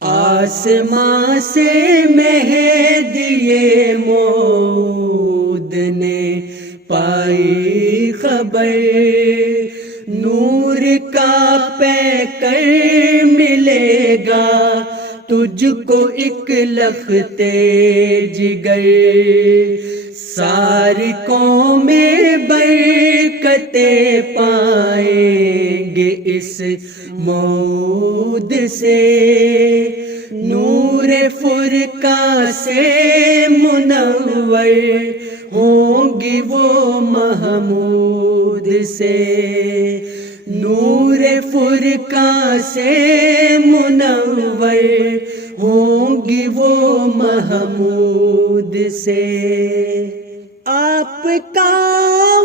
آسماں سے مہدی موعود نے پائی خبر، نور کا پیکر ملے گا تجھ کو ایک لخت جگر، ساری قومیں برکتیں پائیں گے اس موعود سے، نور فرقہ سے منور ہوں گی وہ محمود سے، نور فرقہ سے منور ہوں گی وہ محمود سے۔ آپ کا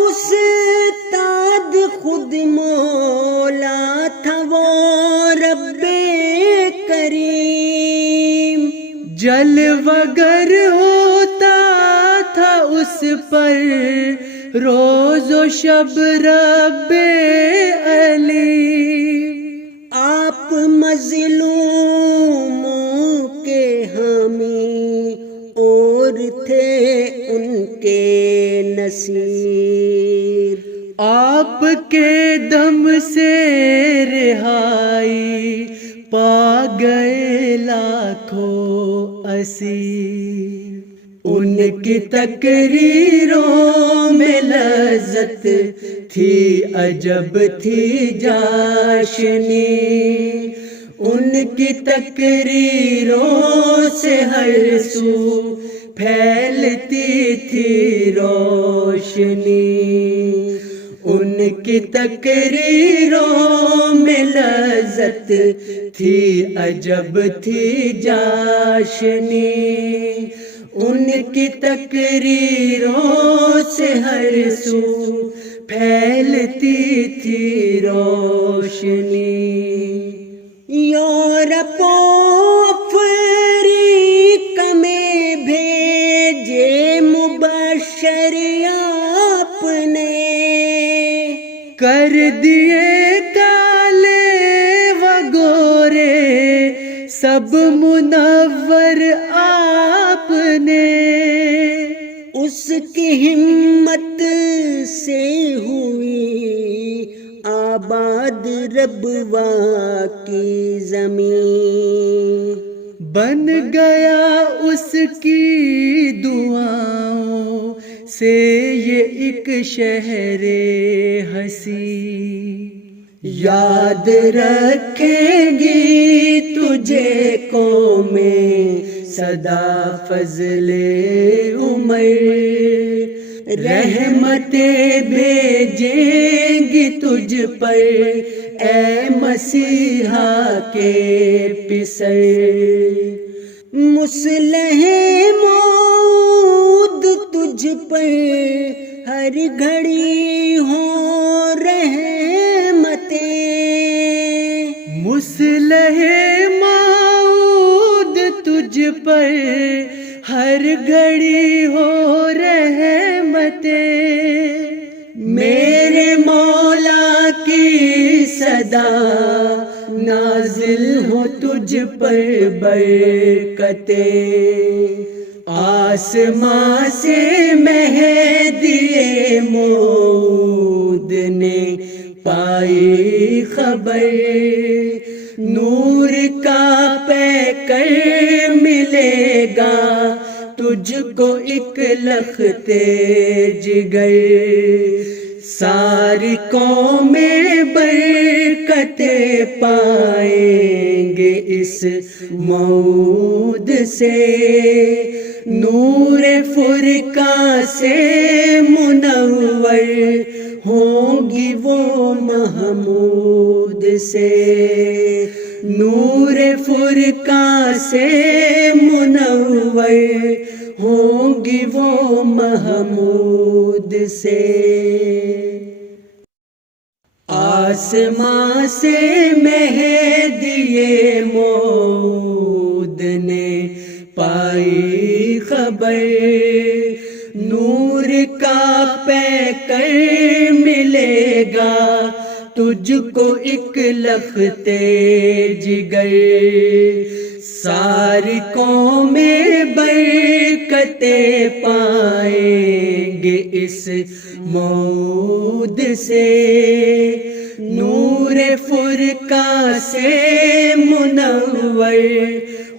استاد خود مولا تھا وہ رب کریم، جلوگر ہوتا تھا اس پر روز و شب رب علیم، آپ مظلوموں کے حامی اور تھے ان کے نصیر، آپ کے دم سے رہائی پا گئے لاکھوں اسیر، ان کی تقریروں میں لذت تھی عجب تھی جاشنی، ان کی تقریروں سے ہر سو پھیلتی تھی روشنی، ان کی تقریروں میں لذت تھی عجب تھی جاشنی، ان کی تقریروں سے ہر سو پھیلتی تھی روشنی، یورپ و افریقہ میں بھیجے مبشر آپ نے، کر دیے کالے و گورے سب منور آپ نے، اس کی ہمت سے ہوئی آباد ربوا کی زمین، بن گیا اس کی دعاؤں سے یہ ایک شہر حسین، یاد رکھیں گی تجھے قومیں سدا فضل عمر، رحمتیں بھیجیں گی تجھ پر اے مسیحا کے پسر، مصلح موعود تجھ پر ہر گھڑی ہوں رحمتیں، مصلح موعود تجھ پر ہر گھڑی ہو رحمتیں، میرے مولا کی صدا نازل ہو تجھ پر برکتیں، آسماں سے مہدی موعود نے پائی خبر، نور کا پیکر ملے گا تجھ کو ایک لخت جگر، ساری قومیں برکتیں پائیں گے اس موعود سے، نور فرقہ سے منور ہوں گی وہ محمود سے، نور فرقہ سے منور ہوں گی وہ محمود سے، آسماں سے مہدی موعود نے پائی خبر، نور کا پیکر ملے گا تجھ کو ایک لخت جگر، ساری قومیں برکتیں پائیں گے اس موعود سے، نور فرقہ سے منور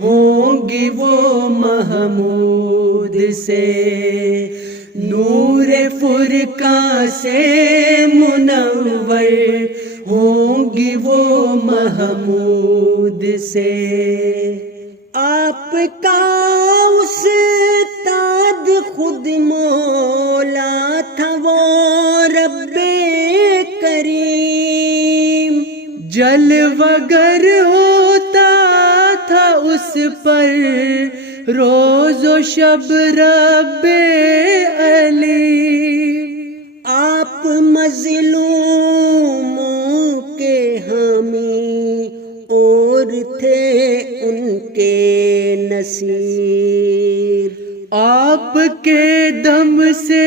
ہوں گی وہ محمود سے، نور فرقہ سے منور ہوں گی وہ محمود سے۔ آپ کا استاد خود مولا تھا وہ رب کریم، جلوگر ہوتا تھا اس پر روز و شب رب علیم۔ آپ مظلوموں کے حامی اور تھے ان کے نصیر، آپ کے دم سے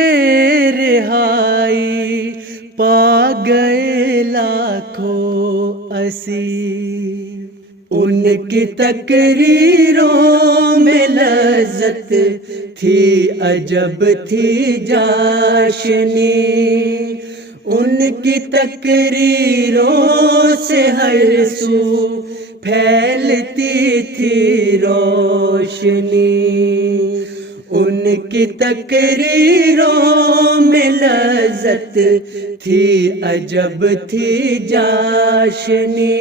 رہائی پا گئے لاکھوں اسیر۔ ان کی تقریروں میں لذت تھی عجب تھی جاشنی، ان کی تقریروں سے ہر سو پھیلتی تھی روشنی، ان کی تقریروں میں لذت تھی عجب تھی جاشنی۔